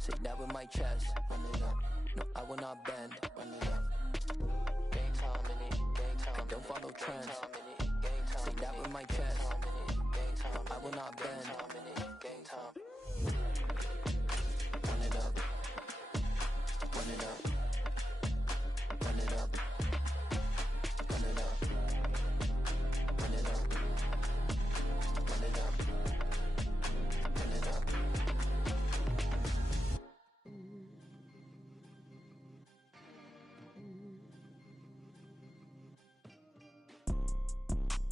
Say that with my chest. Run it up. No, I will not bend. Run it up. Gang time in it. Gang time. I don't follow trends. Say that with my chest. No, I will not bend. Gang time. Run it up. Run it up. Run it up. Run it up. Run it up. Run it up. Run it up.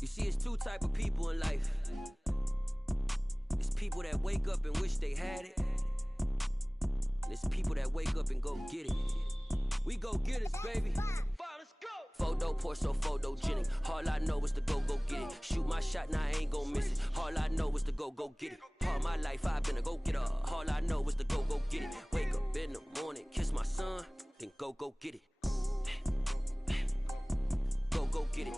You see, it's two type of people in life. It's people that wake up and wish they had it, and it's people that wake up and go get it. We go get it, baby. Let's go. Photo pour so photogenic. All I know is to go get it. Shoot my shot, now I ain't gon' miss it. All I know is to go get it. All my life I've been a go getter. All I know is to go get it. Wake up in the morning, kiss my son, then go get it. Go get it.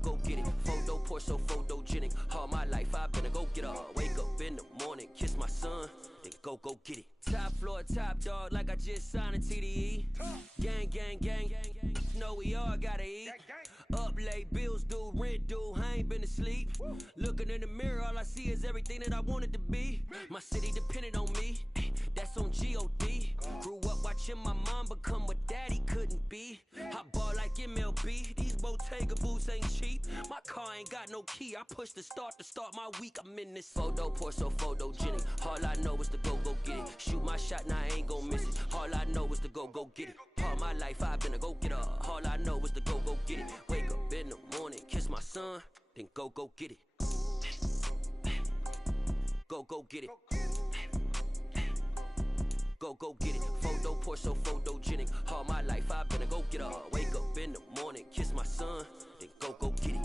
Go get it. Photo pour so photogenic. All my life I've been a go getter. Wake up in the morning, kiss my son, then go get it. Top floor, top dog, like I just signed a TDE. Gang, gang, gang, know we all gotta eat. Up late, bills due, rent due, I ain't been asleep. Looking in the mirror, all I see is everything that I wanted to be. My city depended on me, that's on G.O.D. Grew up watching my mom become what daddy couldn't be. I ball like MLB, these Bottega boots ain't cheap. My car ain't got no key, I push the start to start my week. I'm in this photo pour so photogenic. All I know is to go get it. Shoot my shot, now I ain't gon' miss it. All I know is to go get it. All my life I've been a go getter. All I know is to go get it. Wake up in the morning, kiss my son, then go get it. Go get it. Go get it. Photo pour so photogenic. All my life I've been a go getter. Wake up in the morning, kiss my son, then go get it.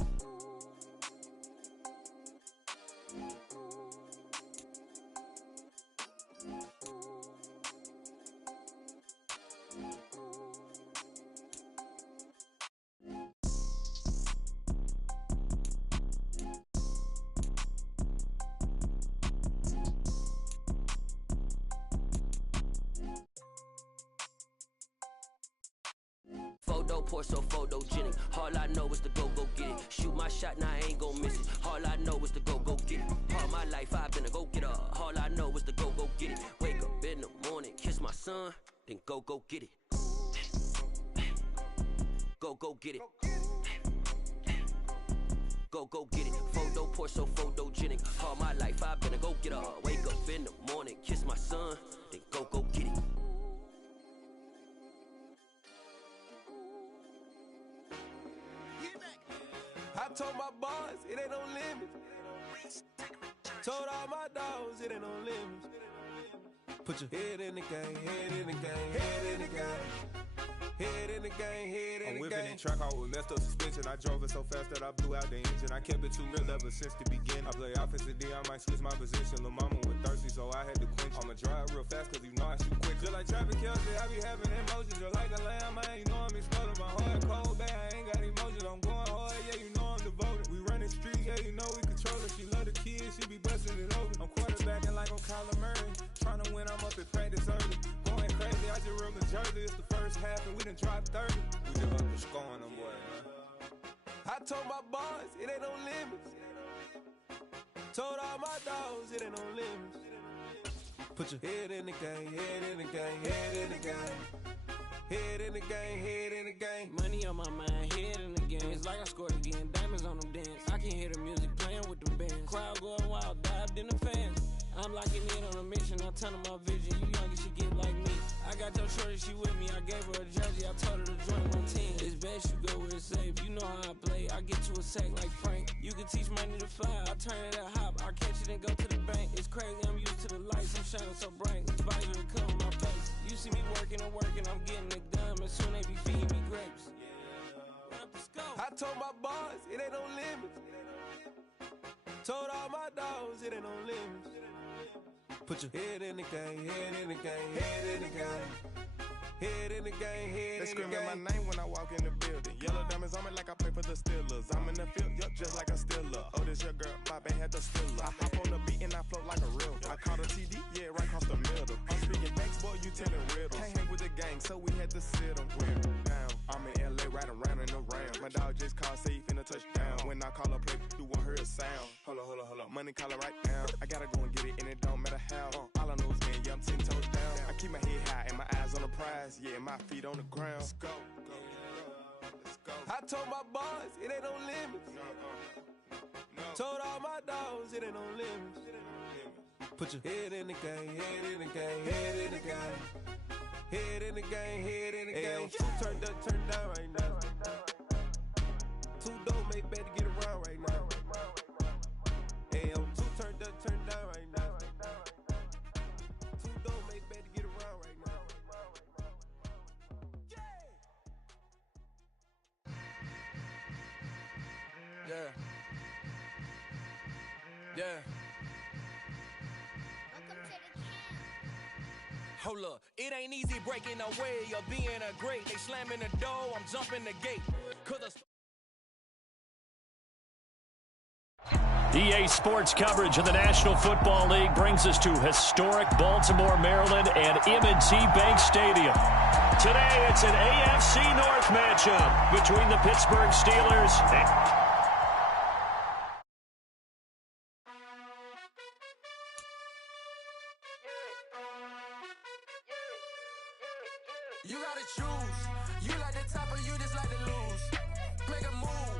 Photo pour so photogenic. All I know is to go get it. Shoot my shot, now I ain't gon' miss it. All I know is to go get it. All my life I've been a go getter. All I know is to go get it. Wake up in the morning, kiss my son, then go get it. Go get it. Go get it. Photo pour so photogenic. All my life I've been a go getter. Wake up in the morning, kiss my son, then go get it. I told my boys it ain't no limits. Told all my dogs it ain't no limits. Put your head in the game, head in the game, head in the game. Head in the game, head in the game. I'm whipping in track out with messed up suspension. I drove it so fast that I blew out the engine. I kept it too real ever since the beginning. I play offensive D, I might switch my position. Lil' mama was thirsty, so I had to quench. I'ma drive real fast, cause you know I shoot quick. Just like traffic Kelsey, I be having emotions. Just like a lamb, man, you know I'm exploding. My heart cold, bad, I ain't got emotions. I'm going hard, yeah, you know I'm devoted. We running streets, yeah, you know we control it. She love the kids, she be busting it over. I'm quarterbacking like I'm Kyler Murray. Trying to win, I'm up at practice early. Going crazy, I just rolled the jersey. It's the first half and we done dropped 30. We just up and scoring them boys, man. I told my boys it ain't no limits. Told all my dogs it ain't no limits. Put your head in the game, head in the game, head in the game. Head in the game, head in the game. Money on my mind, head in the game. It's like I scored again, diamonds on them dance. I can hear the music playing with them bands. Crowd going wild, dived in the fans. I'm locking in on a mission, I'm telling my vision. You young, you should get like me. I got your shorty, she with me. I gave her a jersey, I told her to join my team. It's best you go where it's safe. You know how I play, I get to a sack like Frank. You can teach money to fly, I turn it a hop. I catch it and go to the bank. It's crazy, I'm used to the lights, I'm shining so bright. This visor to cover my face. You see me working and working, I'm getting it done. And soon they be feeding me grapes. I told my boys it ain't no limits. Told all my dogs it ain't no limits. Put your head in the game, head in the game, head in the game. Head in the game, head they in the game. They screaming my name when I walk in the building. Yellow diamonds on me like I play for the Steelers. I'm in the field, yup, just like a Steeler. Oh, this your girl, my band had the Steeler. I hop on the beat and I float like a real. I caught a T so we had to sit him down. I'm in LA riding round and around. My dog just called, say he finna touchdown. When I call a play, you won't hear a sound. Hold up. Money call it right now. I gotta go and get it, and it don't matter how. All I know is win, yeah, I'm 10 toes down. I keep my head high and my eyes on the prize. Yeah, my feet on the ground. Let's go. I told my boys, it ain't no limits. No. Told all my dogs, it ain't no limits. Put your head in the game, head in the game, head in the game. Head in the game, head in the game. Two turned up, turned down right now. Two dope make better get around right now. Hey, two turned up, turned down right now. Two dope make better get around right now. Yeah. Hold up, it ain't easy breaking away or being a great. They slamming the door, I'm jumping the gate. EA Sports coverage of the National Football League brings us to historic Baltimore, Maryland and M&T Bank Stadium. Today, it's an AFC North matchup between the Pittsburgh Steelers and... You gotta choose. You like the top or you just like to lose. Make a move.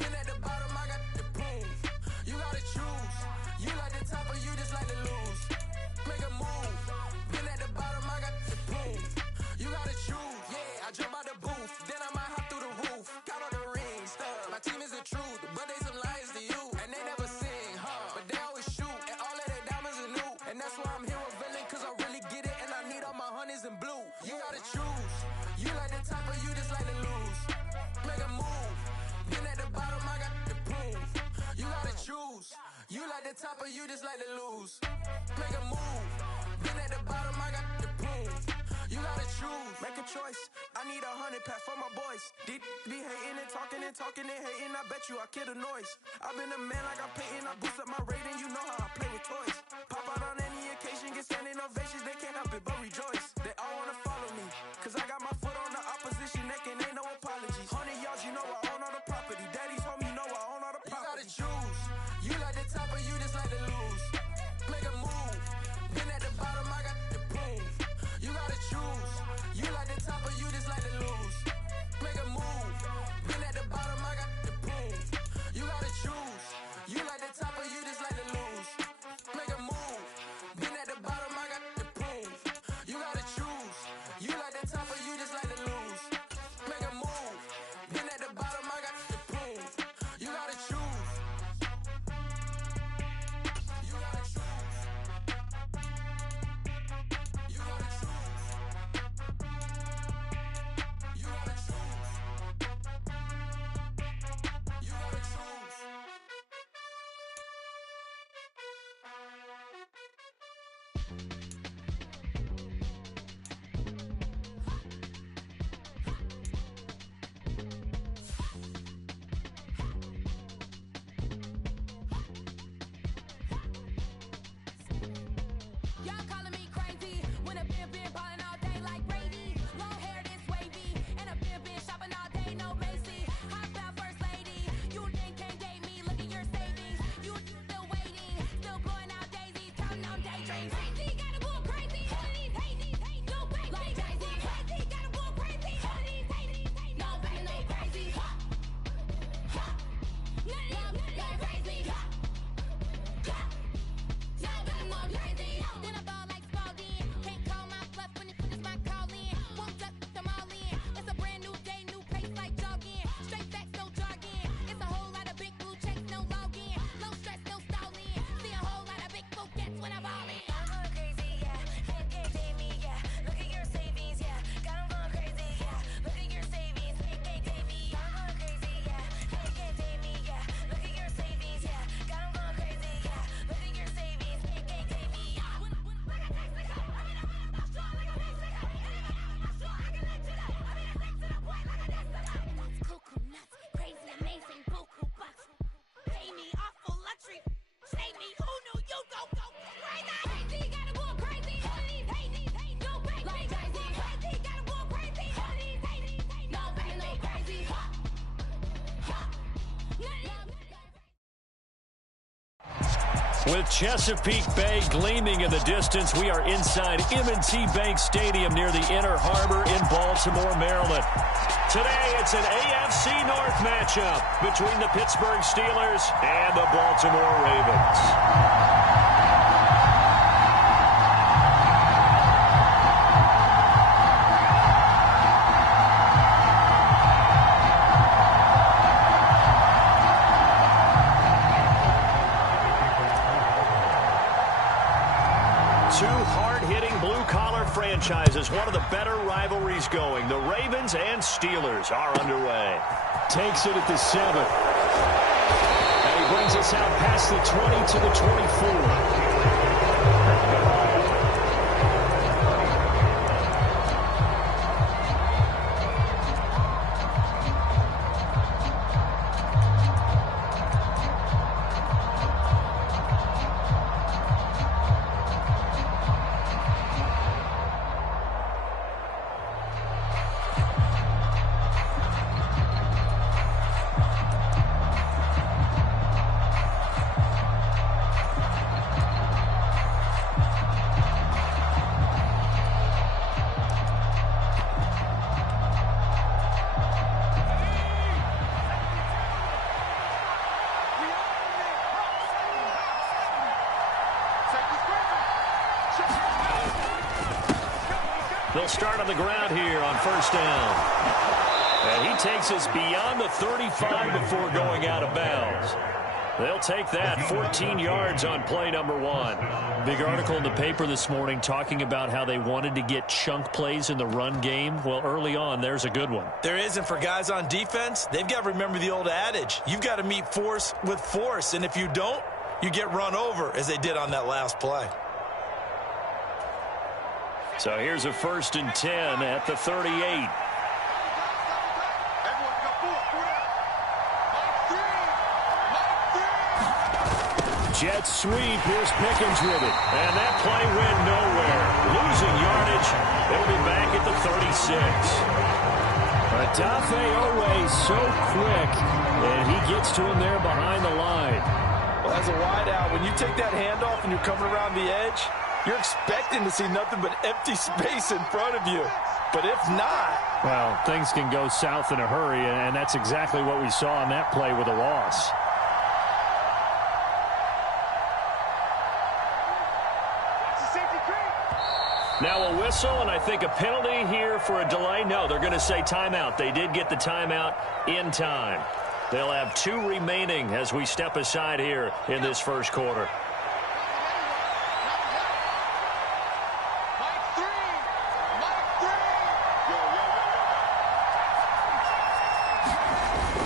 Been at the bottom, I got the boom. You gotta choose. You like the top or you just like to lose. Make a move. Been at the bottom, I got the boom. You gotta choose. Yeah, I jump out the booth. Then I might hop through the roof. Count all the rings. My team is the truth, but they some liars to you. And they never sing, but they always shoot. And all of their diamonds are new. And that's why I'm here with villain, cause I really get it. And I need all my honeys in blue. You gotta choose. You like the top or you just like to lose. Make a move. Been at the bottom, I got the boom. You gotta choose. You like the top or you just like to lose. Make a move. Been at the bottom, I got the boom. You gotta choose. Make a choice. I need 100 pack for my boys. Be hating and talking and hating. I bet you I kill the noise. I've been a man like I'm Peyton. I boost up my rating. You know how I play with toys. Pop out on any occasion, get standing ovations. They can't help it but rejoice. They all wanna follow me, cause I got my foot on the opposition neck and ain't no apologies. 100 yards, you know I own all the property. Daddy's home, you know I own all the property. You gotta choose. You like the top or you just like to lose. Make a move. Been at the bottom, I got the boom. You gotta choose. You like the top or you just like to lose. Make a move. Been at the bottom, I got the boom. You gotta choose. You like the top or you just like to lose. Make a move. Been at the bottom, I got the boom. You gotta choose. You like the top or you just like to lose. Make a move. Been at the bottom, I got the boom. You gotta choose. You gotta choose. You gotta choose. You gotta choose. You gotta choose. Y'all calling me crazy when a been ballin' all day like Brady. Long hair this wavy, and a been shopping all day, no Macy. Hot about first lady, you then can't date me. Look at your savings, you still waiting, still blowing out daisies, counting on daydreams. Crazy, gotta With Chesapeake Bay gleaming in the distance, we are inside M&T Bank Stadium near the Inner Harbor in Baltimore, Maryland. Today, it's an AFC North matchup between the Pittsburgh Steelers and the Baltimore Ravens. Franchises, one of the better rivalries going. The Ravens and Steelers are underway. Takes it at the 7. And he brings us out past the 20 to the 24. They'll start on the ground here on first down. And he takes us beyond the 35 before going out of bounds. They'll take that 14 yards on play number 1. Big article in the paper this morning talking about how they wanted to get chunk plays in the run game. Well, early on, there's a good one. There isn't for guys on defense. They've got to remember the old adage. You've got to meet force with force. And if you don't, you get run over as they did on that last play. So here's a 1st and 10 at the 38. Jet sweep. Here's Pickens with it. And that play went nowhere. Losing yardage. It'll be back at the 36. Adafe Owe so quick, and he gets to him there behind the line. Well, as a wideout, when you take that handoff and you're coming around the edge, you're expecting to see nothing but empty space in front of you. But if not... well, things can go south in a hurry, and that's exactly what we saw on that play with a loss. Now a whistle, and I think a penalty here for a delay. No, they're going to say timeout. They did get the timeout in time. They'll have 2 remaining as we step aside here in this first quarter.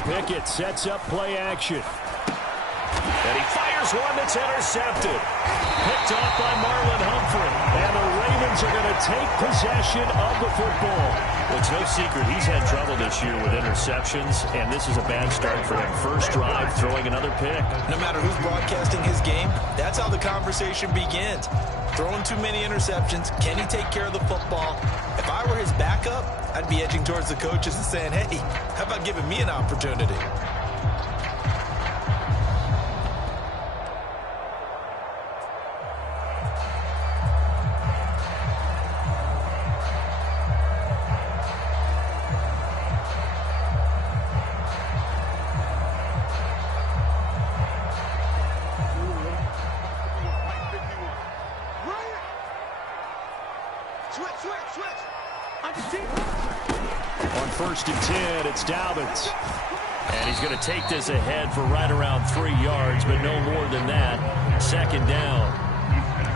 Pickett sets up play action. And he fires one that's intercepted. Picked off by Marlon Humphrey. And the Ravens are going to take possession of the football. Well, it's no secret he's had trouble this year with interceptions, and this is a bad start for him. First drive, throwing another pick. No matter who's broadcasting his game, that's how the conversation begins. Throwing too many interceptions. Can he take care of the football? If I were his backup, I'd be edging towards the coaches and saying, hey, how about giving me an opportunity? On 1st and 10, it's Dobbins. And he's going to take this ahead for right around 3 yards, but no more than that. 2nd down.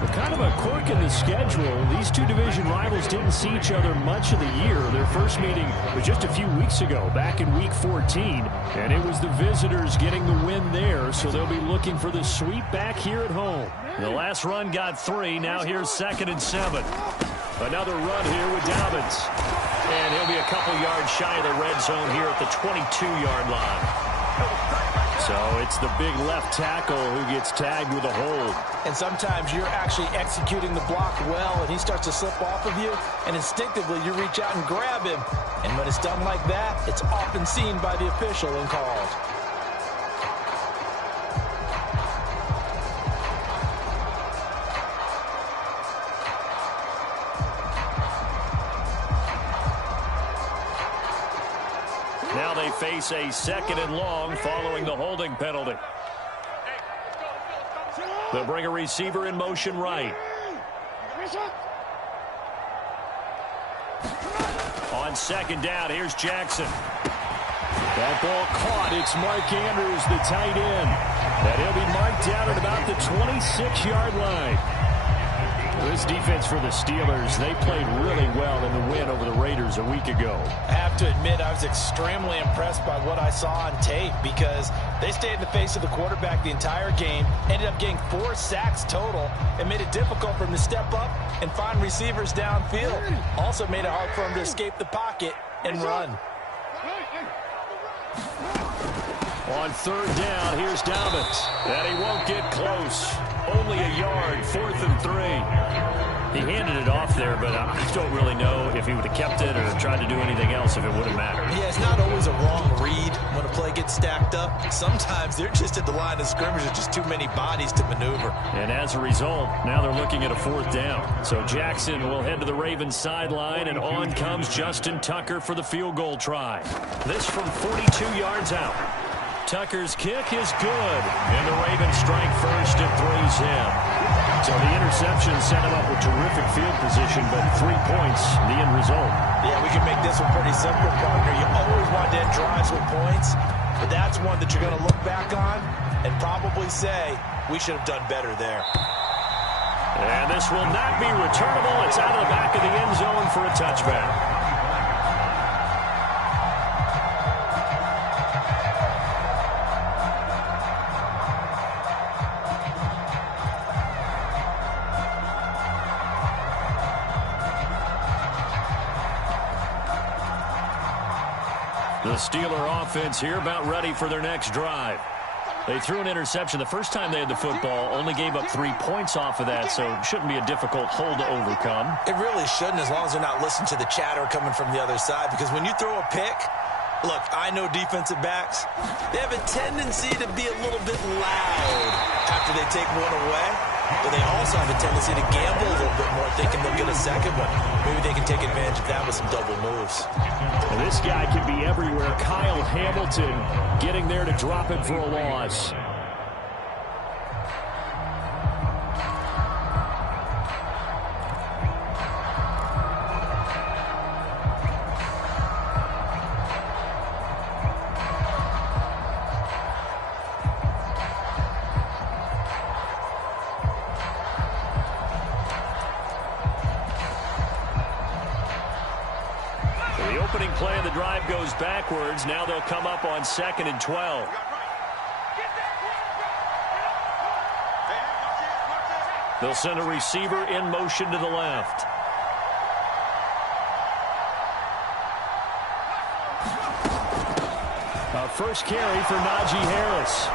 Well, kind of a quirk in the schedule. These two division rivals didn't see each other much of the year. Their first meeting was just a few weeks ago, back in Week 14. And it was the visitors getting the win there, so they'll be looking for the sweep back here at home. The last run got 3. Now here's 2nd and 7. Another run here with Dobbins. And he'll be a couple yards shy of the red zone here at the 22-yard line. So it's the big left tackle who gets tagged with a hold. And sometimes you're actually executing the block well, and he starts to slip off of you, and instinctively you reach out and grab him. And when it's done like that, it's often seen by the official and called. face a 2nd and long following the holding penalty. They'll bring a receiver in motion right. On 2nd down, here's Jackson. That ball caught. It's Mark Andrews, the tight end. And he'll be marked down at about the 26-yard line. This defense for the Steelers, they played really well in the win over the Raiders a week ago. I have to admit, I was extremely impressed by what I saw on tape because they stayed in the face of the quarterback the entire game, ended up getting 4 sacks total, and made it difficult for him to step up and find receivers downfield. Also made it hard for him to escape the pocket and run. On 3rd down, here's Dobbins. And he won't get close. Only a yard, 4th and 3. He handed it off there, but I just don't really know if he would have kept it or tried to do anything else if it would have mattered. Yeah, it's not always a wrong read when a play gets stacked up. Sometimes they're just at the line of scrimmage with just too many bodies to maneuver. And as a result, now they're looking at a 4th down. So Jackson will head to the Ravens sideline, and on comes Justin Tucker for the field goal try. This from 42 yards out. Tucker's kick is good, and the Ravens strike first and three's him. So the interception set him up with terrific field position, but 3 points, the end result. Yeah, we can make this one pretty simple, partner. You always want to end drives with points, but that's one that you're going to look back on and probably say, we should have done better there. And this will not be returnable. It's out of the back of the end zone for a touchback. The Steeler offense here about ready for their next drive. They threw an interception the first time they had the football, only gave up 3 points off of that, so it shouldn't be a difficult hole to overcome. It really shouldn't, as long as they're not listening to the chatter coming from the other side, because when you throw a pick, look, I know defensive backs, they have a tendency to be a little bit loud after they take one away, but they also have a tendency to gamble a little bit more, thinking they'll get a second one. Maybe they can take advantage of that with some double moves. And this guy can be everywhere. Kyle Hamilton getting there to drop it for a loss. The opening play of the drive goes backwards. Now they'll come up on 2nd and 12. They'll send a receiver in motion to the left. A first carry for Najee Harris.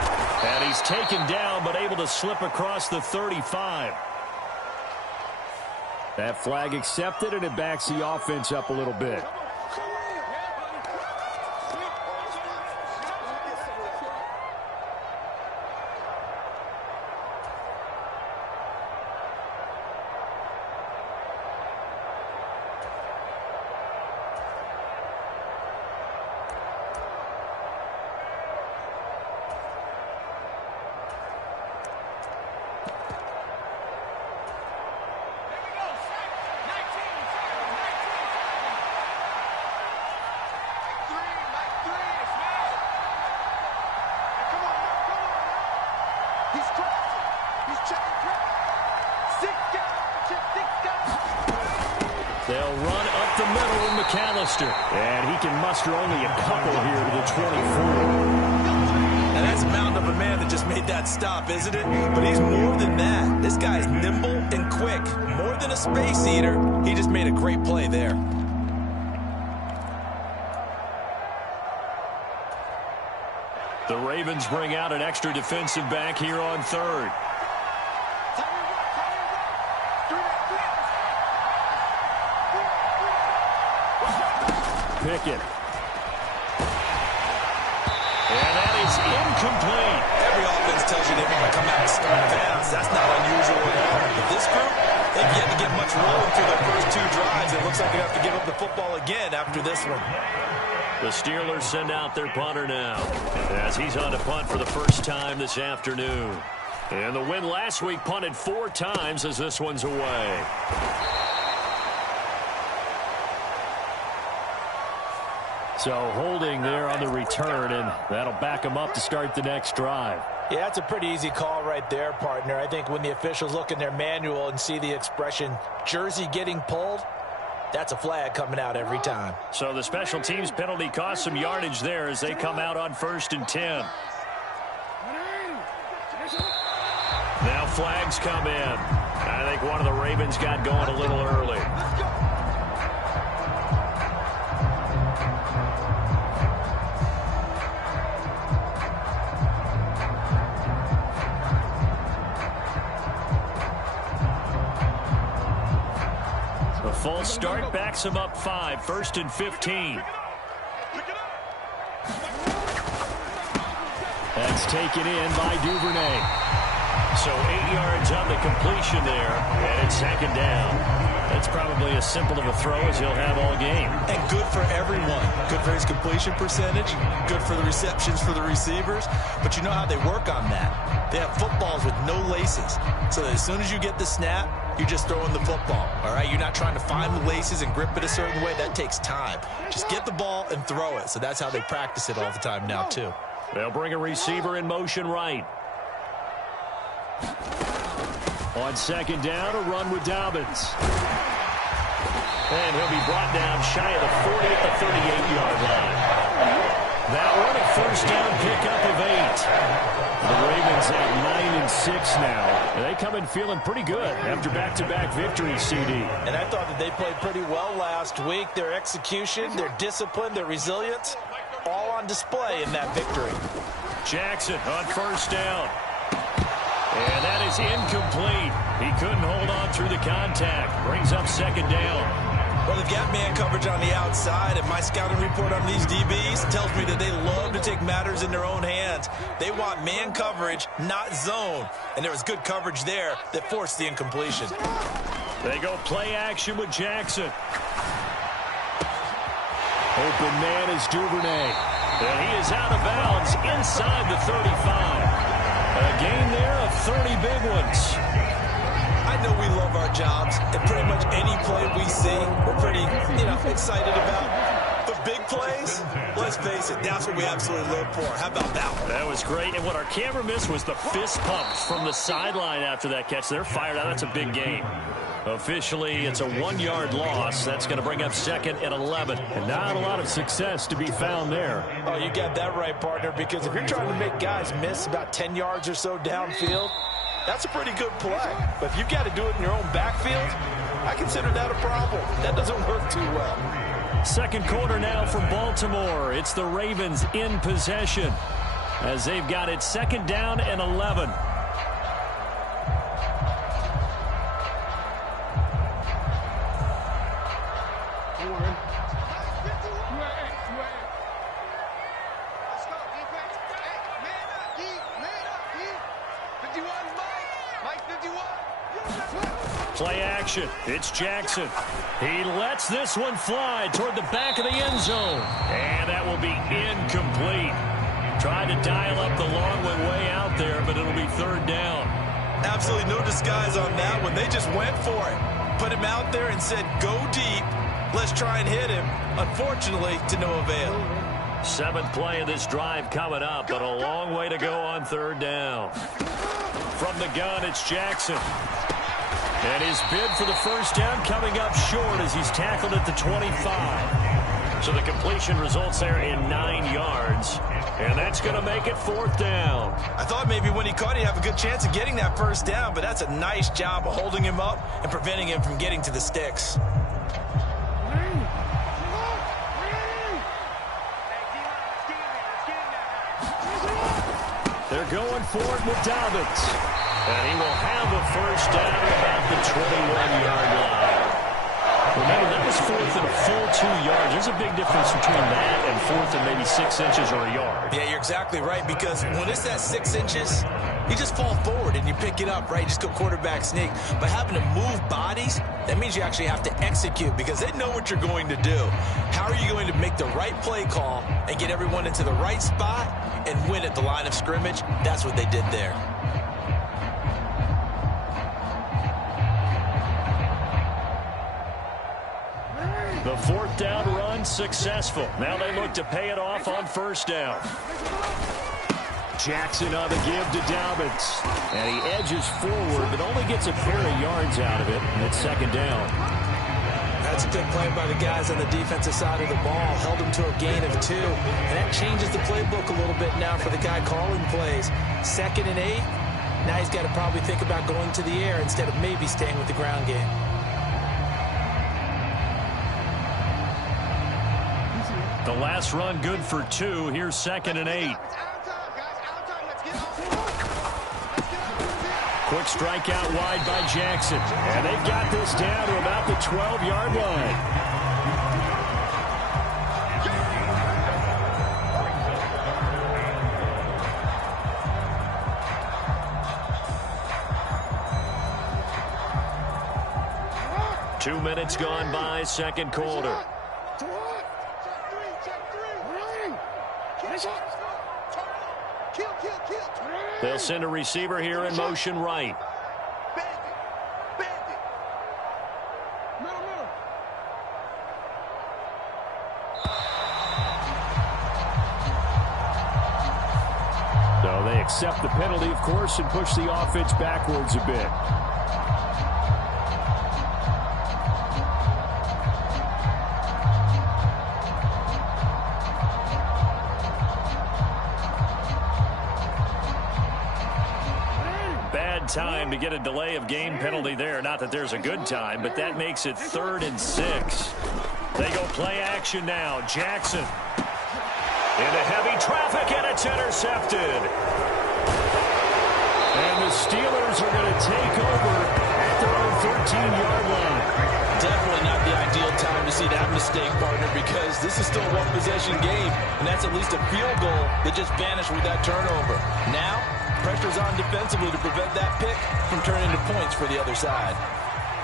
And he's taken down but able to slip across the 35. That flag accepted, and it backs the offense up a little bit. They'll run up the middle in McAllister. And he can muster only a couple here to the 24. Now that's a mountain of a man that just made that stop, isn't it? But he's more than that. This guy's nimble and quick. More than a space eater. He just made a great play there. The Ravens bring out an extra defensive back here on 3rd. Pickett. And that is incomplete. Every offense tells you they want to come out fast. That's not unusual at all. But this group, they've yet to get much rolling through their first 2 drives. They look looks like they have to give up the football again after this one. The Steelers send out their punter now as he's on to punt for the first time this afternoon. And the win last week punted 4 times as this one's away. So holding there on the return, and that'll back them up to start the next drive. Yeah, that's a pretty easy call right there, partner. I think when the officials look in their manual and see the expression jersey getting pulled, that's a flag coming out every time. So the special teams penalty cost some yardage there as they come out on 1st and 10. Now flags come in. I think one of the Ravens got going a little early. The false start backs him up 5, 1st and 15. That's taken in by Duvernay. So 8 yards on the completion there, and it's 2nd down. That's probably as simple of a throw as he'll have all game. And good for everyone. Good for his completion percentage, good for the receptions for the receivers. But you know how they work on that. They have footballs with no laces. So that as soon as you get the snap, you're just throwing the football. All right, you're not trying to find the laces and grip it a certain way. That takes time. Just get the ball and throw it. So that's how they practice it all the time now, too. They'll bring a receiver in motion right. On 2nd down, a run with Dobbins. And he'll be brought down shy of the 40 at the 38-yard line. That one a 1st down pickup of 8. The Ravens at 9-6 now. And they come in feeling pretty good after back-to-back victories, CD. And I thought that they played pretty well last week. Their execution, their discipline, their resilience, all on display in that victory. Jackson on 1st down. And that is incomplete. He couldn't hold on through the contact. Brings up 2nd down. Well, they've got man coverage on the outside, and my scouting report on these DBs tells me that they love to take matters in their own hands. They want man coverage, not zone. And there was good coverage there that forced the incompletion. They go play action with Jackson. Open man is Duvernay. And he is out of bounds inside the 35. A gain there of 30 big ones. I know we love our jobs, and pretty much any play we see, we're pretty, excited about. But big plays, let's face it, that's what we absolutely live for. How about that one? That was great, and what our camera missed was the fist pumps from the sideline after that catch. They're fired out. That's a big gain. Officially, it's a 1-yard loss. That's going to bring up 2nd and 11. And not a lot of success to be found there. Oh, you got that right, partner, because if you're trying to make guys miss about 10 yards or so downfield, that's a pretty good play. But if you've got to do it in your own backfield, I consider that a problem. That doesn't work too well. 2nd quarter now for Baltimore. It's the Ravens in possession as they've got it 2nd down and 11. Play action. It's Jackson. He lets this one fly toward the back of the end zone. And that will be incomplete. Tried to dial up the long one way out there, but it'll be 3rd down. Absolutely no disguise on that one. They just went for it. Put him out there and said, go deep. Let's try and hit him. Unfortunately, to no avail. 7th play of this drive coming up, but a long way to go on 3rd down. From the gun, it's Jackson. And his bid for the 1st down coming up short as he's tackled at the 25. So the completion results there in 9 yards. And that's going to make it 4th down. I thought maybe when he caught, he'd have a good chance of getting that 1st down, but that's a nice job of holding him up and preventing him from getting to the sticks. They're going for it with Dobbins. And he will have a 1st down about the 21-yard line. Remember, that was 4th and a full 2 yards. There's a big difference between that and 4th and maybe 6 inches or a yard. Yeah, you're exactly right, because when it's at 6 inches, You just fall forward and you pick it up, right? You just go quarterback sneak. But having to move bodies, that means you actually have to execute because they know what you're going to do. How are you going to make the right play call and get everyone into the right spot and win at the line of scrimmage? That's what they did there. The fourth down run successful. Now they look to pay it off on first down. Jackson on the give to Dobbins. And he edges forward, but only gets a pair of yards out of it. And it's second down. That's a good play by the guys on the defensive side of the ball. Held him to a gain of 2. And that changes the playbook a little bit now for the guy calling plays. 2nd and 8. Now he's got to probably think about going to the air instead of maybe staying with the ground game. The last run good for 2. Here's 2nd and 8. Quick strike out wide by Jackson. And they've got this down to about the 12-yard line. Two minutes gone by, second quarter. They'll send a receiver here in motion right. So they accept the penalty, of course, and push the offense backwards a bit. Time to get a delay of game penalty there. Not that there's a good time, but that makes it 3rd and 6. They go play action now. Jackson into heavy traffic, and it's intercepted. And the Steelers are going to take over at their own 13-yard line. Definitely not the ideal time to see that mistake, partner, because this is still a one-possession game, and that's at least a field goal that just vanished with that turnover. Now, pressure's on defensively to prevent that pick from turning into points for the other side.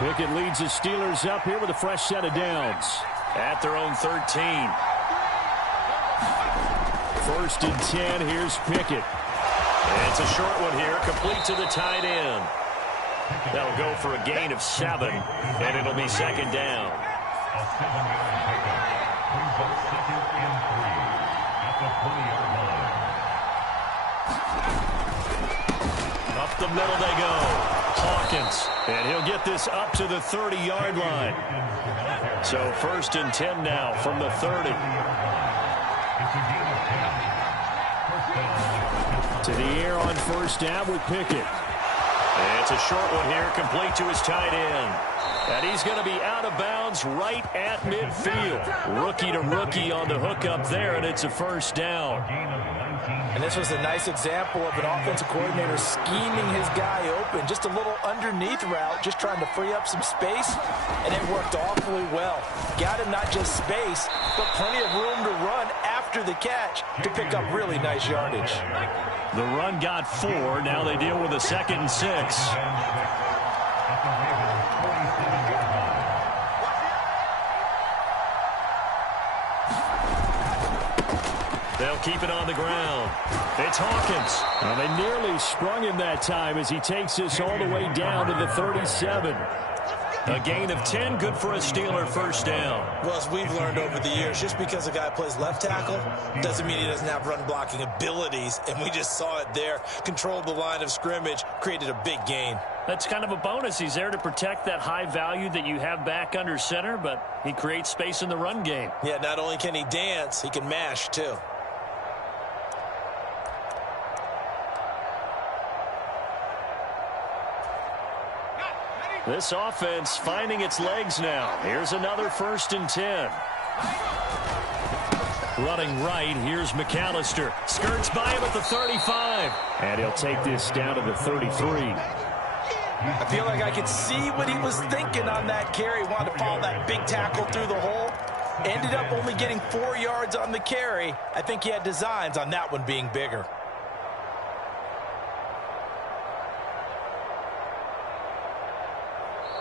Pickett leads the Steelers up here with a fresh set of downs at their own 13. 1st and 10. Here's Pickett. And it's a short one here, complete to the tight end. That'll go for a gain of 7, and it'll be second down. Up the middle they go. Hawkins. And he'll get this up to the 30-yard line. So 1st and 10 now from the 30. To the air on first down with Pickett. And it's a short one here, complete to his tight end. And he's going to be out of bounds right at midfield. Rookie to rookie on the hook up there, and it's a first down. And this was a nice example of an offensive coordinator scheming his guy open. Just a little underneath route, just trying to free up some space, and it worked awfully well. Got him not just space, but plenty of room to run after the catch to pick up really nice yardage. The run got 4. Now they deal with a 2nd and 6. They'll keep it on the ground. It's Hawkins. Well, they nearly sprung him that time as he takes this all the way down to the 37. A gain of 10, good for a Steeler first down. Well, as we've learned over the years, just because a guy plays left tackle doesn't mean he doesn't have run-blocking abilities, and we just saw it there. Controlled the line of scrimmage, created a big gain. That's kind of a bonus. He's there to protect that high value that you have back under center, but he creates space in the run game. Yeah, not only can he dance, he can mash, too. This offense finding its legs now. Here's another 1st and 10. Running right, here's McAllister. Skirts by him at the 35. And he'll take this down to the 33. I feel like I could see what he was thinking on that carry. Wanted to follow that big tackle through the hole. Ended up only getting 4 yards on the carry. I think he had designs on that one being bigger.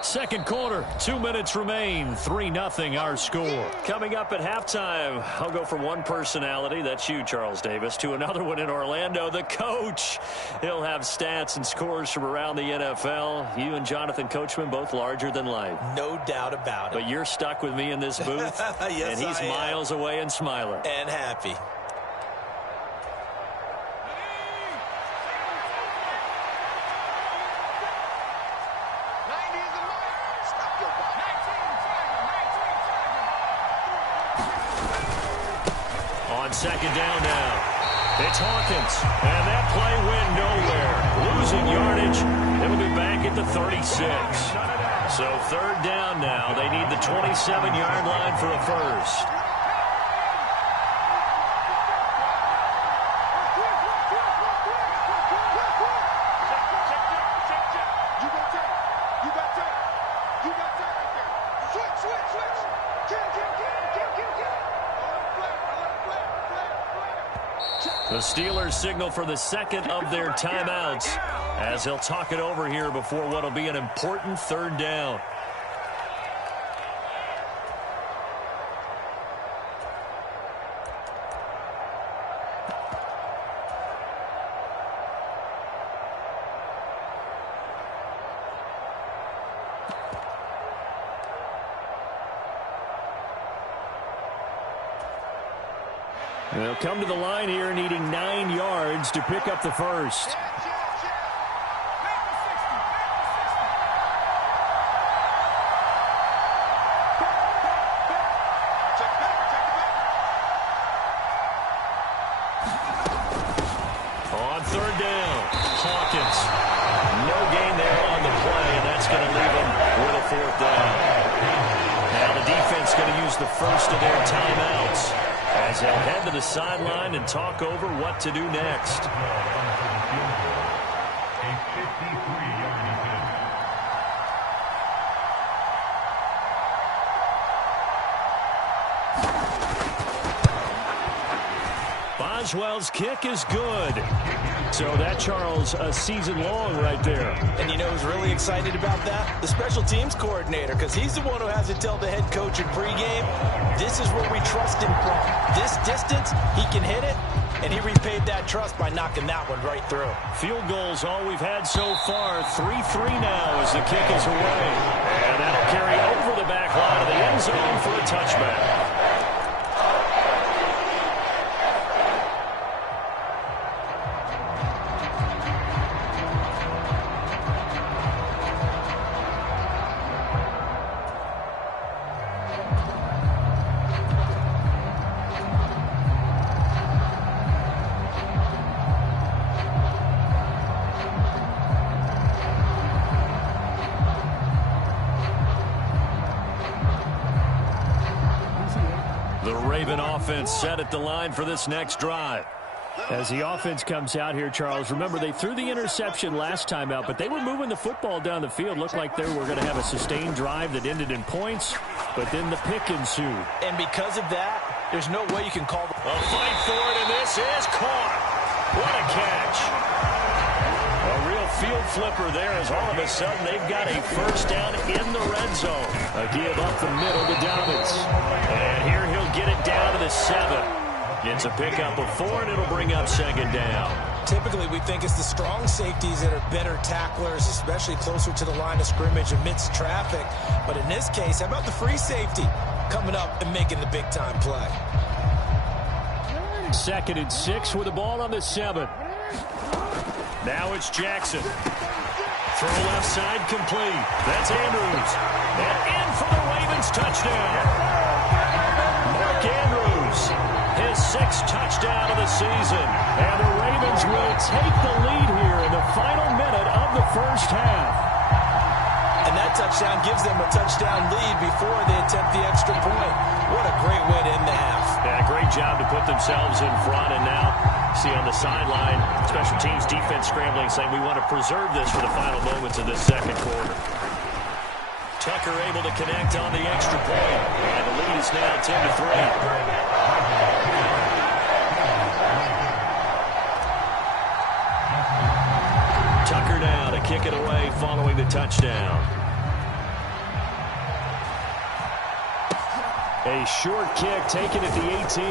Second quarter, 2 minutes remain, 3-0 our score. Coming up at halftime, I'll go from one personality, that's you, Charles Davis, to another one in Orlando, the coach. He'll have stats and scores from around the NFL. You and Jonathan Coachman, both larger than life. No doubt about it. But you're stuck with me in this booth, yes, and he's miles away and smiling. And happy. On second down now, it's Hawkins, and that play went nowhere. Losing yardage, it'll be back at the 36. So third down now, they need the 27-yard line for a first. The Steelers signal for the second of their timeouts as he'll talk it over here before what will be an important third down. They'll come to the line here needing 9 yards to pick up the first. On third down, Hawkins. No gain there on the play, and that's going to leave them with a fourth down. Now the defense going to use the first of their timeouts as they'll head to the sideline and talk over what to do next. Boswell's kick is good. So that, Charles, a season long right there. And you know who's really excited about that? The special teams coordinator, because he's the one who has to tell the head coach in pregame, this is where we trust him from. This distance, he can hit it, and he repaid that trust by knocking that one right through. Field goals, all we've had so far, 3-3 now as the kick is away. And that'll carry over the back line of the end zone for a touchback. Offense set at the line for this next drive. As the offense comes out here, Charles, remember they threw the interception last time out, but they were moving the football down the field. Looked like they were going to have a sustained drive that ended in points, but then the pick ensued. And because of that, there's no way you can call a fight for it, and this is caught. What a catch. A real field flipper there as all of a sudden they've got a first down in the red zone. A give up the middle to Dobbins. And here he'll get it down to the 7. It's a pickup of 4, and it'll bring up second down. Typically, we think it's the strong safeties that are better tacklers, especially closer to the line of scrimmage amidst traffic. But in this case, how about the free safety coming up and making the big-time play? 2nd and 6 with the ball on the 7. Now it's Jackson. Throw left side complete. That's Andrews. And in for the Ravens touchdown. Mark Andrews, his 6th touchdown of the season. And the Ravens will take the lead here in the final minute of the first half. And that touchdown gives them a touchdown lead before they attempt the extra point. What a great way to end the half. Yeah, great job to put themselves in front. And now, see on the sideline, special teams defense scrambling, saying we want to preserve this for the final moments of this second quarter. Tucker able to connect on the extra point. And the lead is now 10-3. Tucker now to kick it away following the touchdown. A short kick taken at the 18.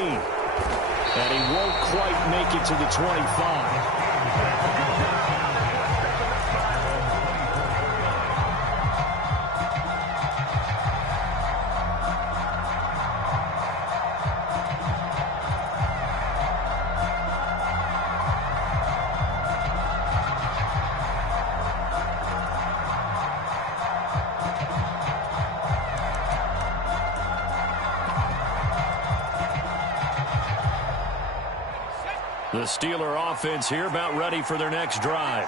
And he won't quite make it to the 25. The Steeler offense here about ready for their next drive.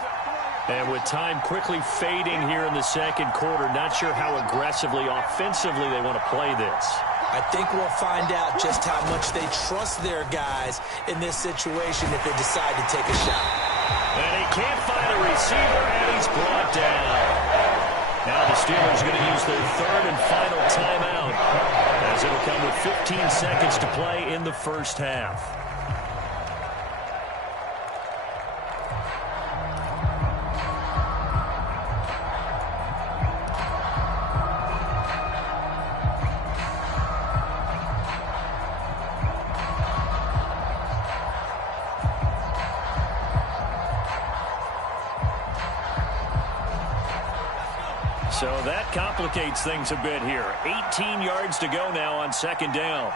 And with time quickly fading here in the second quarter, not sure how aggressively, offensively they want to play this. I think we'll find out just how much they trust their guys in this situation if they decide to take a shot. And he can't find a receiver, and he's brought down. Now the Steelers are going to use their third and final timeout, as it'll come with 15 seconds to play in the first half. So that complicates things a bit here. 18 yards to go now on second down.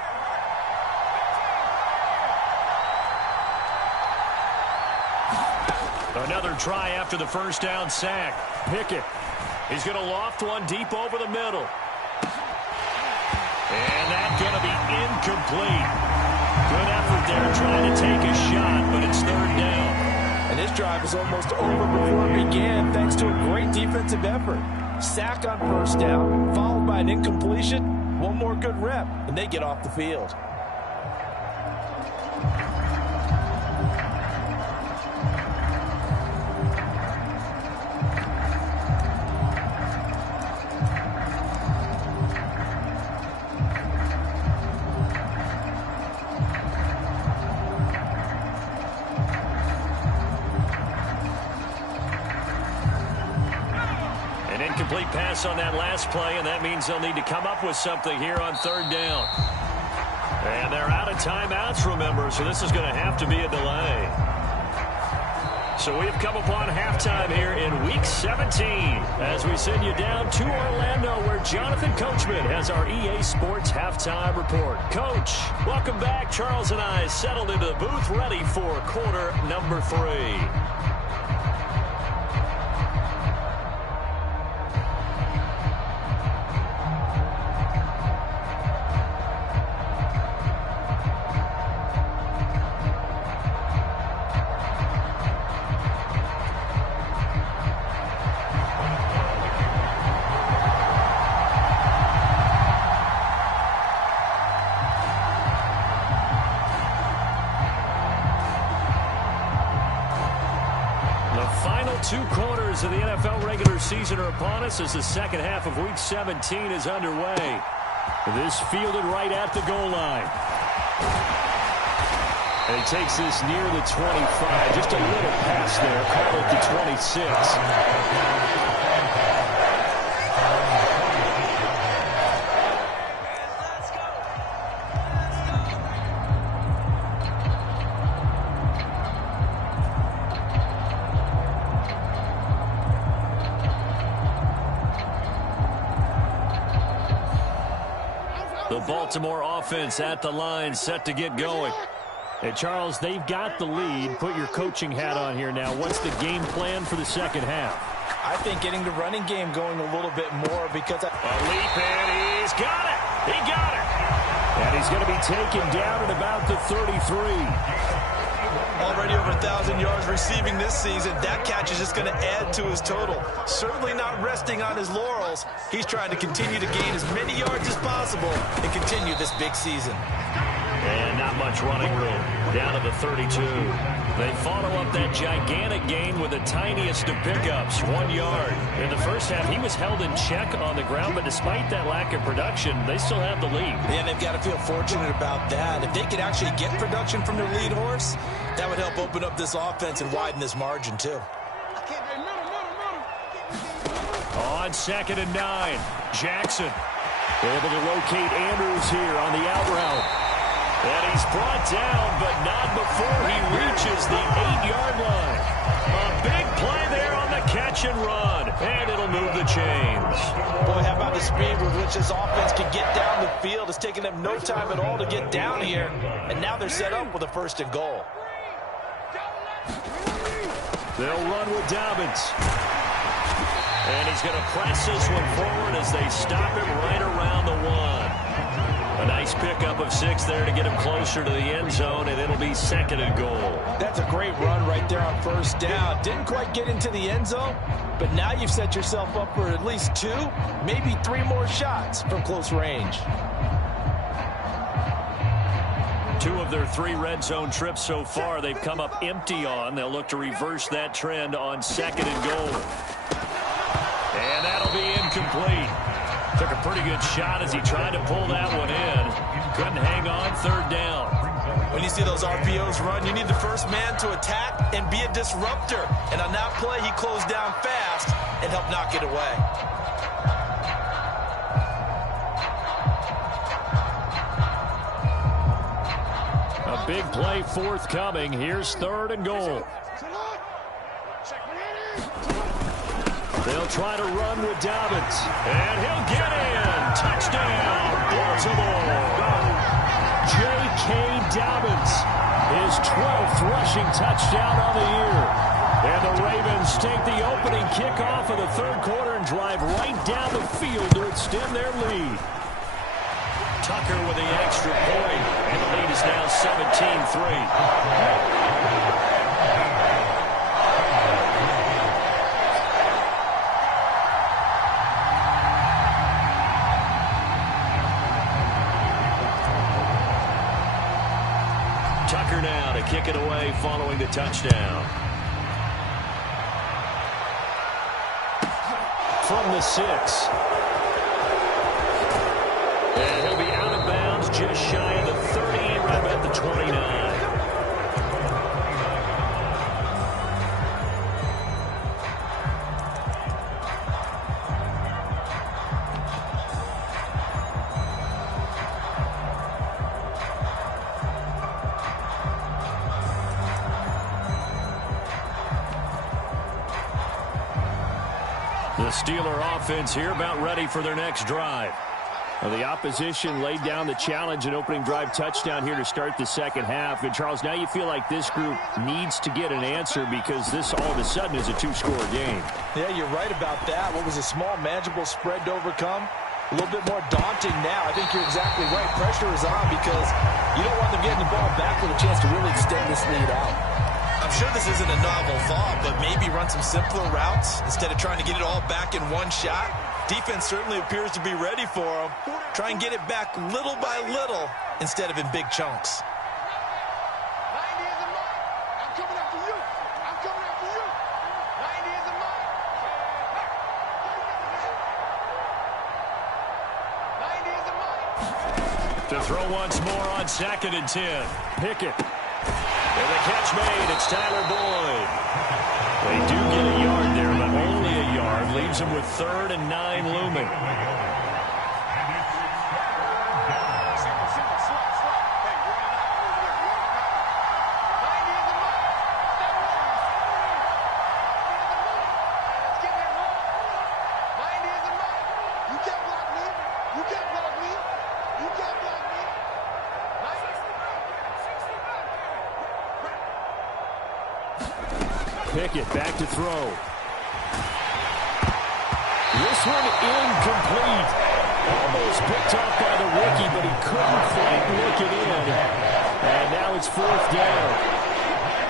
Another try after the first down sack. Pickett. He's going to loft one deep over the middle. And that's going to be incomplete. Good effort there trying to take a shot, but it's third down. And this drive is almost over before it began thanks to a great defensive effort. Sack on first down, followed by an incompletion. One more good rep, and they get off the field. Incomplete pass on that last play, and that means they'll need to come up with something here on third down. And they're out of timeouts, remember, so this is going to have to be a delay. So we've come upon halftime here in Week 17 as we send you down to Orlando where Jonathan Coachman has our EA Sports Halftime Report. Coach, welcome back. Charles and I settled into the booth ready for quarter number 3. Two quarters of the NFL regular season are upon us as the second half of Week 17 is underway. This fielded right at the goal line. And he takes this near the 25. Just a little pass there. Call it the 26. Baltimore offense at the line, set to get going. Hey, Charles, they've got the lead. Put your coaching hat on here now. What's the game plan for the second half? I think getting the running game going a little bit more because... A leap, and he's got it. He got it. And he's going to be taken down at about the 33. Already over 1,000 yards receiving this season. That catch is just going to add to his total. Certainly not resting on his laurels. He's trying to continue to gain as many yards as possible and continue this big season. And not much running room. Down to the 32. They follow up that gigantic gain with the tiniest of pickups, 1 yard. In the first half, he was held in check on the ground, but despite that lack of production, they still have the lead. And they've got to feel fortunate about that. If they could actually get production from their lead horse, that would help open up this offense and widen this margin, too. On 2nd and 9, Jackson. Able to locate Andrews here on the out route. And he's brought down, but not before he reaches the 8-yard line. A big play there on the catch and run, and it'll move the chains. Boy, how about the speed with which this offense can get down the field? It's taken them no time at all to get down here, and now they're set up with a 1st and goal. They'll run with Dobbins. And he's going to press this one forward as they stop him right around the 1. A nice pickup of 6 there to get him closer to the end zone, and it'll be 2nd and goal. That's a great run right there on 1st down. Didn't quite get into the end zone, but now you've set yourself up for at least 2, maybe 3 more shots from close range. 2 of their 3 red zone trips so far they've come up empty on. They'll look to reverse that trend on 2nd and goal. And that'll be incomplete. Took a pretty good shot as he tried to pull that one in. Couldn't hang on. 3rd down. When you see those RPOs run, you need the first man to attack and be a disruptor. And on that play, he closed down fast and helped knock it away. A big play forthcoming. Here's 3rd and goal. They'll try to run with Dobbins. And he'll get in. Touchdown, Baltimore. J.K. Dobbins, his 12th rushing touchdown on the year. And the Ravens take the opening kickoff of the 3rd quarter and drive right down the field to extend their lead. Tucker with the extra point. And the lead is now 17-3. Tucker now to kick it away following the touchdown. From the 6. And he'll be out of bounds just shy of the 30, right at the 29. The Steeler offense here about ready for their next drive. Well, the opposition laid down the challenge and opening drive touchdown here to start the 2nd half. And, Charles, now you feel like this group needs to get an answer because this all of a sudden is a 2-score game. Yeah, you're right about that. What was a small, manageable spread to overcome? A little bit more daunting now. I think you're exactly right. Pressure is on because you don't want them getting the ball back with a chance to really extend this lead out. I'm sure this isn't a novel thought, but maybe run some simpler routes instead of trying to get it all back in one shot. Defense certainly appears to be ready for them. Try and get it back little by little instead of in big chunks. To throw once more on 2nd and 10. Pickett. And the catch made. It's Tyler Boyd. They do get a yard there, but only a yard. Leaves him with 3rd and 9 looming. Pickett back to throw. This one incomplete. Almost picked off by the rookie, but he couldn't quite look it in. And now it's 4th down.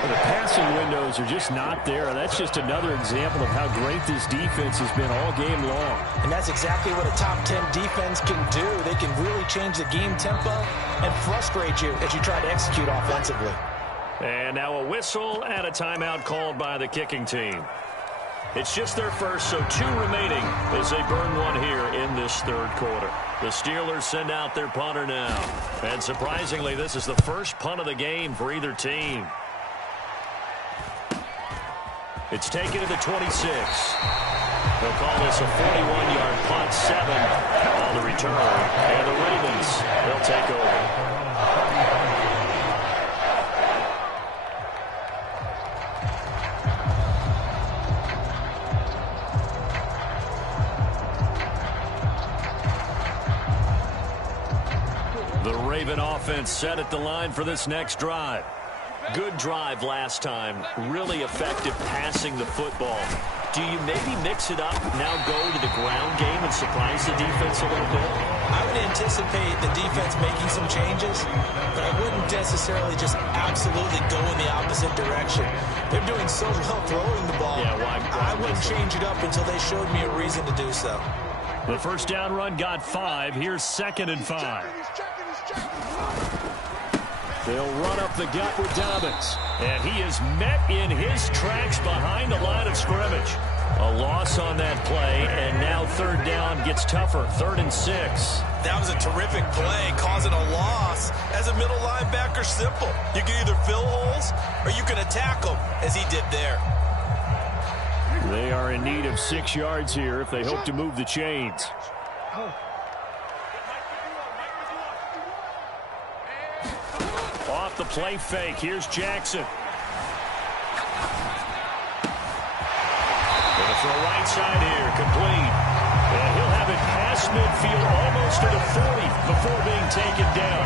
Well, the passing windows are just not there. That's just another example of how great this defense has been all game long. And that's exactly what a top 10 defense can do. They can really change the game tempo and frustrate you as you try to execute offensively. And now a whistle and a timeout called by the kicking team. It's just their first, so 2 remaining as they burn one here in this 3rd quarter. The Steelers send out their punter now. And surprisingly, this is the first punt of the game for either team. It's taken to the 26. They'll call this a 41-yard punt, 7 on the return. return, and the Ravens, they'll take over. The Raven offense set at the line for this next drive. Good drive last time. Really effective passing the football. Do you maybe mix it up, now go to the ground game and surprise the defense a little bit? I would anticipate the defense making some changes, but I wouldn't necessarily just absolutely go in the opposite direction. They're doing so well throwing the ball. Yeah, why I wouldn't change it up until they showed me a reason to do so. The first down run got 5. Here's 2nd and 5. They'll run up the gut with Dobbins. And he is met in his tracks behind the line of scrimmage. A loss on that play, and now 3rd down gets tougher. 3rd and 6. That was a terrific play, causing a loss. As a middle linebacker, simple. You can either fill holes or you can attack them, as he did there. They are in need of 6 yards here if they hope to move the chains. Off the play fake, here's Jackson. Gonna throw right side here, complete. And he'll have it past midfield, almost to the 40 before being taken down.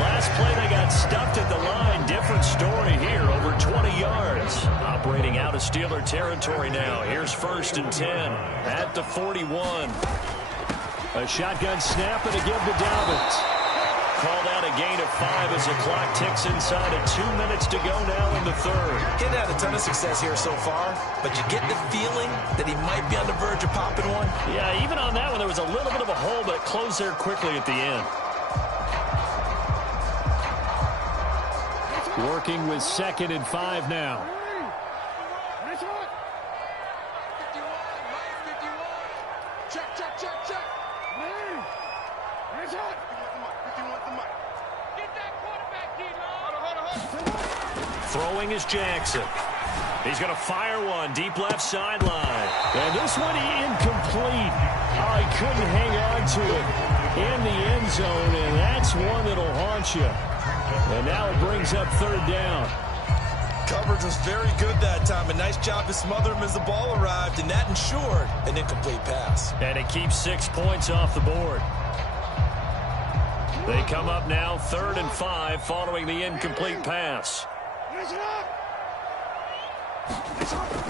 Last play they got stuffed at the line. Different story here, over 20 yards. Operating out of Steeler territory now. Here's 1st and 10 at the 41. A shotgun snap and a give to Dobbins. Called out a gain of 5 as the clock ticks inside of 2 minutes to go now in the 3rd. He hadn't had a ton of success here so far, but you get the feeling that he might be on the verge of popping one. Yeah, even on that one, there was a little bit of a hole, but it closed there quickly at the end. Working with 2nd and 5 now. Throwing is Jackson. He's going to fire one deep left sideline. And this one incomplete. Oh, he couldn't hang on to it in the end zone, and that's one that'll haunt you. And now it brings up 3rd down. Coverage was very good that time. A nice job to smother him as the ball arrived, and that ensured an incomplete pass. And it keeps 6 points off the board. They come up now 3rd and 5 following the incomplete pass.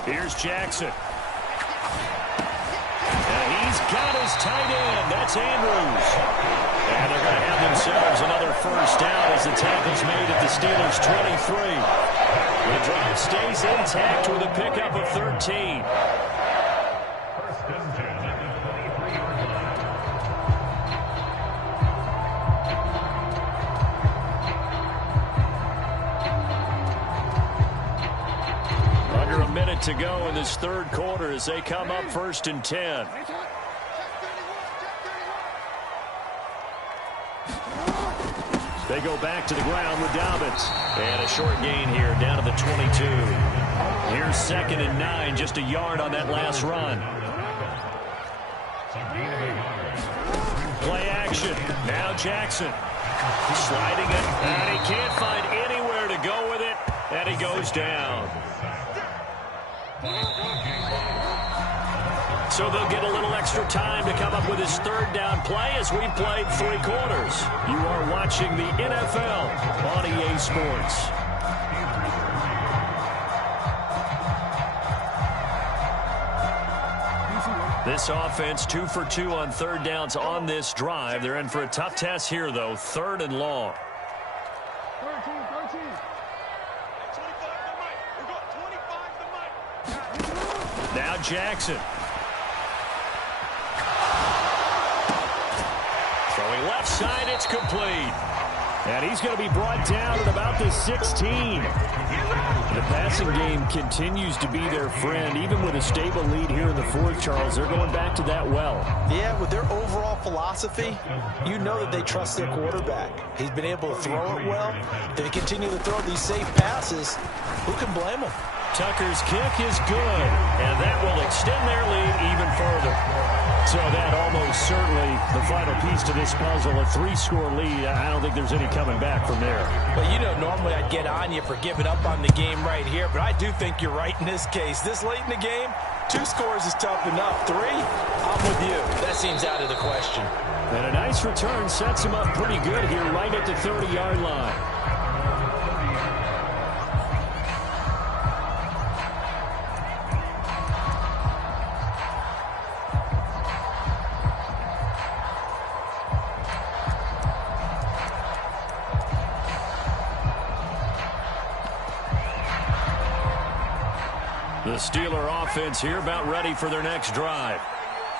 Here's Jackson. And he's got his tight end. That's Andrews. And they're going to have themselves another 1st down as the tackle's made at the Steelers' 23. The drive stays intact with a pickup of 13. Under a minute to go in this 3rd quarter as they come up 1st and 10. They go back to the ground with Dobbins. And a short gain here down to the 22. Here's 2nd and 9, just a yard on that last run. Play action. Now Jackson. Sliding it. And he can't find anywhere to go with it. And he goes down. So they'll get a little extra time to come up with his 3rd down play as we've played 3 quarters. You are watching the NFL on EA Sports. This offense 2 for 2 on 3rd downs on this drive. They're in for a tough test here, though. 3rd and long. Now Jackson. Throwing left side, it's complete. And he's going to be brought down at about the 16. The passing game continues to be their friend. Even with a stable lead here in the 4th, Charles, they're going back to that well. Yeah, with their overall philosophy, you know that they trust their quarterback. He's been able to throw it well. They continue to throw these safe passes. Who can blame them? Tucker's kick is good, and that will extend their lead even further. So that almost certainly the final piece to this puzzle, a 3-score lead. I don't think there's any coming back from there. Well, you know, normally I'd get on you for giving up on the game right here, but I do think you're right in this case. This late in the game, 2 scores is tough enough. 3, I'm with you. That seems out of the question. And a nice return sets him up pretty good here right at the 30-yard line. The Steeler offense here about ready for their next drive.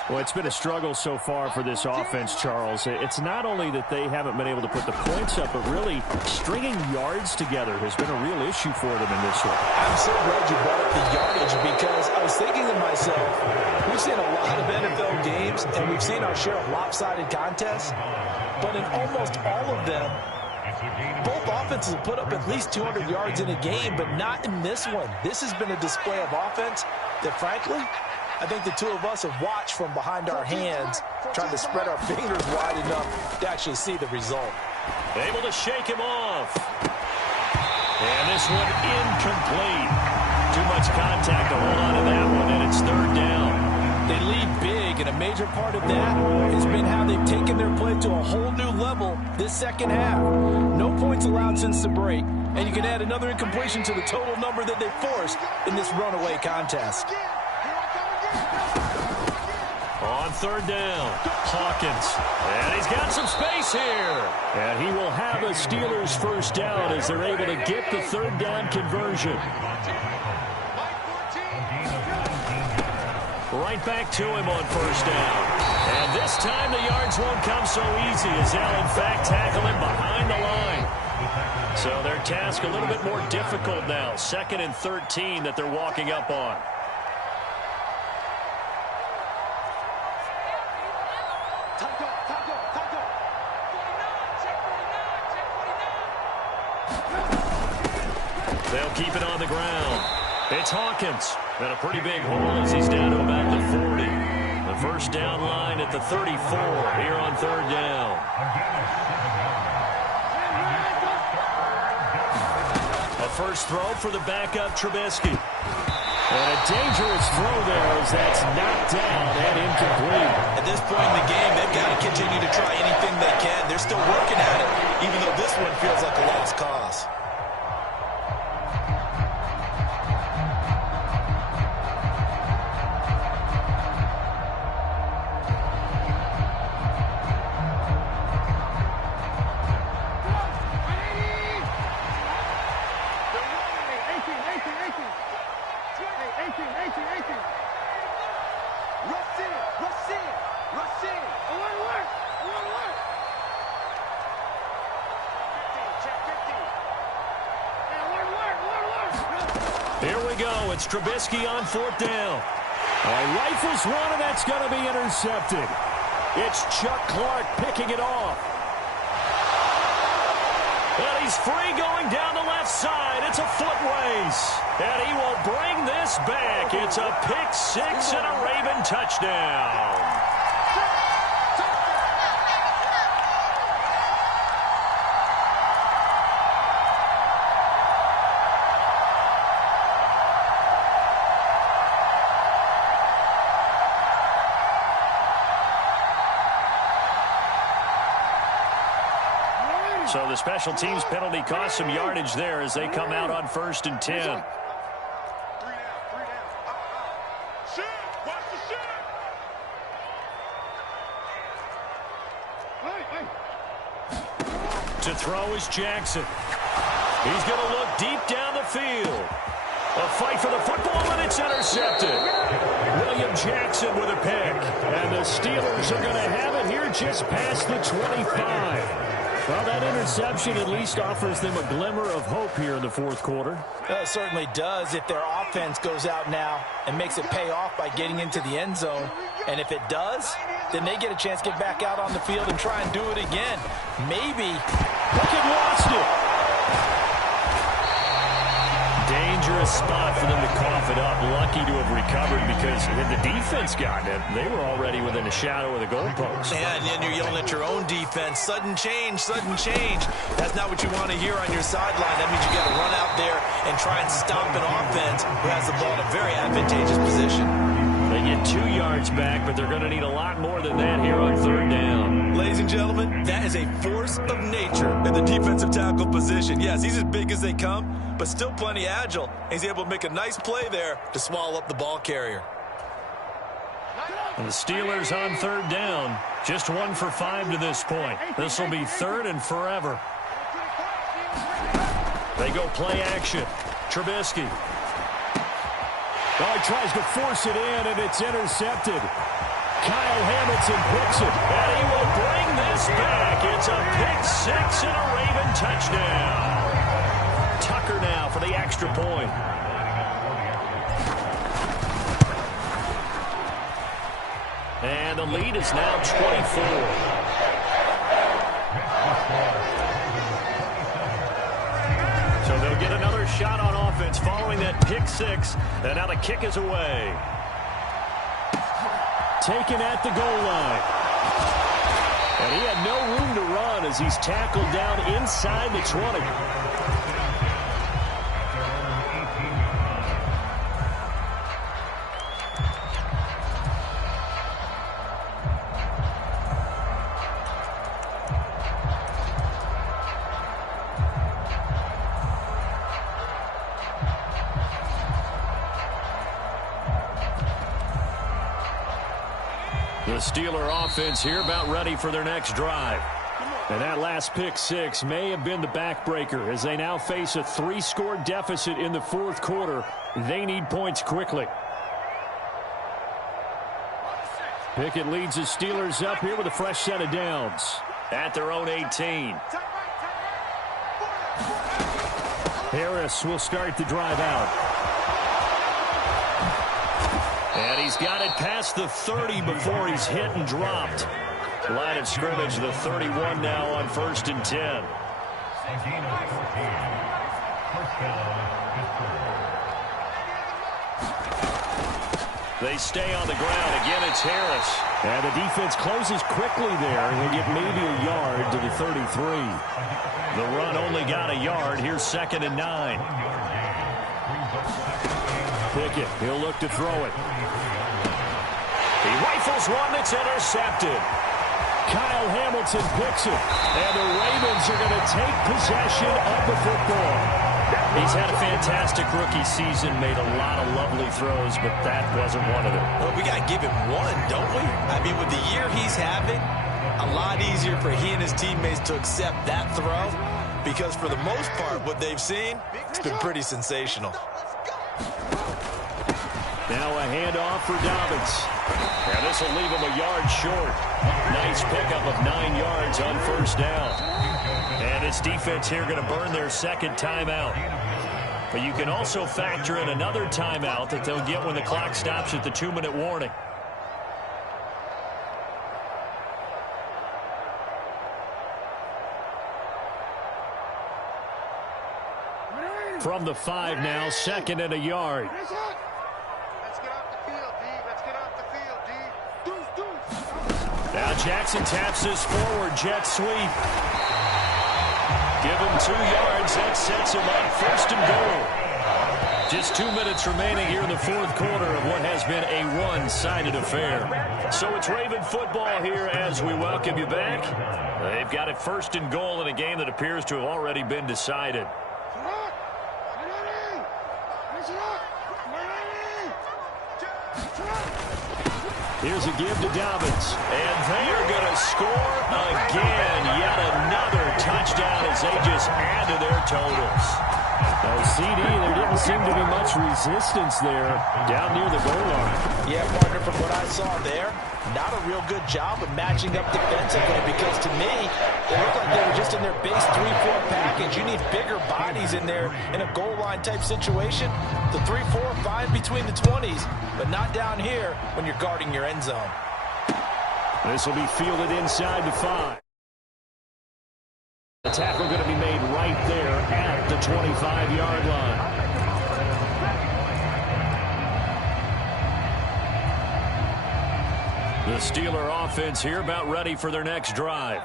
Well, it's been a struggle so far for this offense, Charles. It's not only that they haven't been able to put the points up, but really stringing yards together has been a real issue for them in this one. I'm so glad you brought up the yardage because I was thinking to myself, we've seen a lot of NFL games and we've seen our share of lopsided contests, but in almost all of them, both offenses have put up at least 200 yards in a game, but not in this one. This has been a display of offense that, frankly, I think the two of us have watched from behind our hands, trying to spread our fingers wide enough to actually see the result. Able to shake him off. And this one incomplete. Too much contact to hold on to that one, and it's 3rd down. They lead big, and a major part of that has been how they've taken their play to a whole new level this second half. No points allowed since the break, and you can add another incompletion to the total number that they forced in this runaway contest. On 3rd down, Hawkins. And he's got some space here. And he will have a Steelers 1st down as they're able to get the 3rd down conversion. Right back to him on 1st down. And this time the yards won't come so easy as they'll in fact tackle him behind the line. So their task a little bit more difficult now. 2nd and 13 that they're walking up on. They'll keep it on the ground. It's Hawkins. And a pretty big hole as he's down to about the 40. The 1st down line at the 34 here on 3rd down. A first throw for the backup Trubisky. And a dangerous throw there as that's knocked down and incomplete. At this point in the game, they've got to continue to try anything they can. They're still working at it, even though this one feels like a lost cause. Here we go. It's Trubisky on 4th down. Rifles one, and that's going to be intercepted. It's Chuck Clark picking it off. And he's free going down the left side. It's a foot race. And he will bring this back. It's a pick 6 and a Raven touchdown. So the special teams penalty cost some yardage there as they come out on 1st and 10. To throw is Jackson. He's going to look deep down the field. A fight for the football, and it's intercepted. William Jackson with a pick. And the Steelers are going to have it here just past the 25. Well, that interception at least offers them a glimmer of hope here in the 4th quarter. It certainly does if their offense goes out now and makes it pay off by getting into the end zone. And if it does, then they get a chance to get back out on the field and try and do it again. Maybe. Look at lost it. dangerous spot for them to cough it up. Lucky to have recovered because had the defense gotten it, they were already within a shadow of the goalpost. Yeah, and then you're yelling at your own defense. Sudden change, sudden change. That's not what you want to hear on your sideline. That means you got to run out there and try and stop an offense who has the ball in a very advantageous position. They get 2 yards back, but they're going to need a lot more than that here on 3rd down. Ladies and gentlemen, that is a force of nature in the defensive tackle position. Yes, he's as big as they come, but still plenty agile. He's able to make a nice play there to swallow up the ball carrier. And the Steelers on 3rd down. Just 1 for 5 to this point. This will be 3rd and forever. They go play action. Trubisky. Oh, he tries to force it in, and it's intercepted. Kyle Hamilton picks it, and he will bring this back. It's a pick 6 and a Raven touchdown. Tucker now for the extra point. And the lead is now 24. So they'll get another shot on offense following that pick 6. And now the kick is away. Taken at the goal line. And he had no room to run as he's tackled down inside the 20. The Steeler offense here about ready for their next drive. And that last pick 6 may have been the backbreaker as they now face a 3-score deficit in the 4th quarter. They need points quickly. Pickett leads the Steelers up here with a fresh set of downs at their own 18. Harris will start the drive out. And he's got it past the 30 before he's hit and dropped. Line of scrimmage, the 31 now on 1st and 10. They stay on the ground. Again, it's Harris. And the defense closes quickly there. And they get maybe a yard to the 33. The run only got a yard. Here's 2nd and 9. Pickett, he'll look to throw it. He rifles one that's intercepted. Kyle Hamilton picks it. And the Ravens are going to take possession of the football. He's had a fantastic rookie season, made a lot of lovely throws, but that wasn't one of them. Well, we got to give him one, don't we? I mean, with the year he's having, a lot easier for he and his teammates to accept that throw because for the most part, what they've seen, it's been pretty sensational. Now a handoff for Dobbins. And this will leave him a yard short. Nice pickup of 9 yards on 1st down. And this defense here going to burn their 2nd timeout. But you can also factor in another timeout that they'll get when the clock stops at the 2-minute warning. From the 5 now, 2nd and a yard. Now Jackson taps this forward jet sweep. Give him 2 yards. That sets him up 1st and goal. Just 2 minutes remaining here in the 4th quarter of what has been a one-sided affair. So it's Raven football here as we welcome you back. They've got it 1st and goal in a game that appears to have already been decided. Here's a give to Dobbins. And they are going to score again. Yet another touchdown as they just add to their totals. Now, CD, there didn't seem to be much resistance there down near the goal line. Yeah, partner, from what I saw there, not a real good job of matching up defensively because to me, it looked like they were just in their base 3-4 package. You need bigger bodies in there in a goal line type situation. The 3-4, fine between the 20s, but not down here when you're guarding your end zone. This will be fielded inside the 5. The tackle going to be made right there at the 25-yard line. The Steeler offense here about ready for their next drive.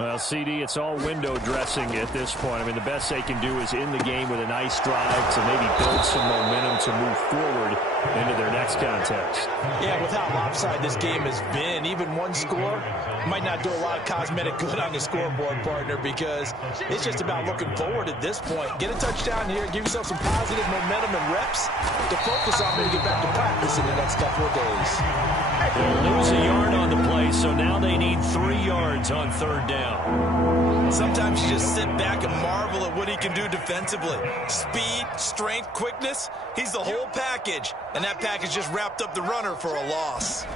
Well, CD, it's all window dressing at this point. I mean, the best they can do is in the game with a nice drive to maybe build some momentum to move forward into their next contest. Yeah, with how lopsided this game has been, even one score might not do a lot of cosmetic good on the scoreboard, partner, because it's just about looking forward at this point. Get a touchdown here, give yourself some positive momentum and reps to focus on when you get back to practice in the next couple of days. They'll lose a yard on the play, so now they need 3 yards on third down. Sometimes you just sit back and marvel at what he can do defensively. Speed, strength, quickness, he's the whole package. And that package just wrapped up the runner for a loss.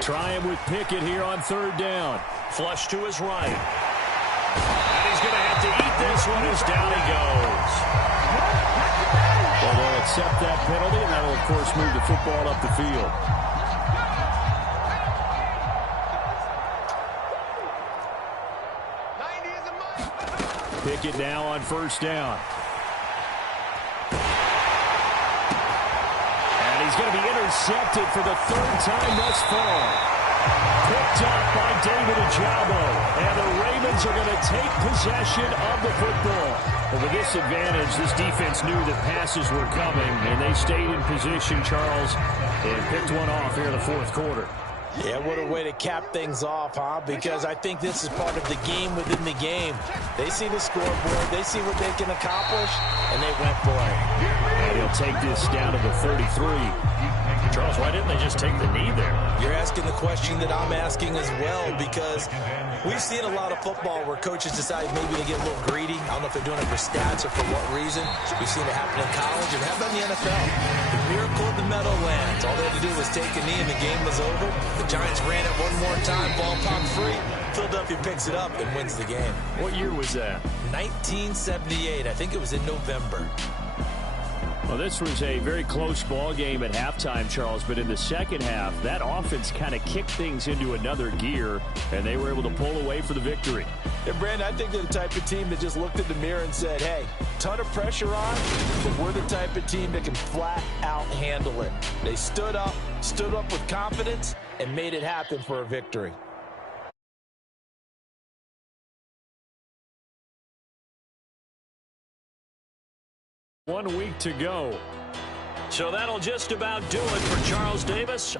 Try him with Pickett here on third down. Flush to his right. And he's going to have to eat this one as down he goes. Well, they'll accept that penalty, and that will, of course, move the football up the field. Pickett now on first down. And he's going to be intercepted for the 3rd time thus far. Picked up by David Ojabo. And the Ravens are going to take possession of the football. But with this advantage, this defense knew that passes were coming, and they stayed in position, Charles, and picked one off here in the 4th quarter. Yeah, what a way to cap things off, huh? Because I think this is part of the game within the game. They see the scoreboard, they see what they can accomplish, and they went for it. And he'll take this down to the 33. Charles, why didn't they just take the knee there? You're asking the question that I'm asking as well, because we've seen a lot of football where coaches decide maybe to get a little greedy. I don't know if they're doing it for stats or for what reason. We've seen it happen in college and happen in the NFL. The miracle of the Meadowlands. All they had to do was take a knee and the game was over. The Giants ran it one more time, ball popped free. Philadelphia picks it up and wins the game. What year was that? 1978. I think it was in November. Well, this was a very close ball game at halftime, Charles, but in the second half, that offense kind of kicked things into another gear, and they were able to pull away for the victory. Yeah, Brandon, I think they're the type of team that just looked in the mirror and said, hey, ton of pressure on, but we're the type of team that can flat out handle it. They stood up with confidence, and made it happen for a victory. One week to go. So that'll just about do it for Charles Davis.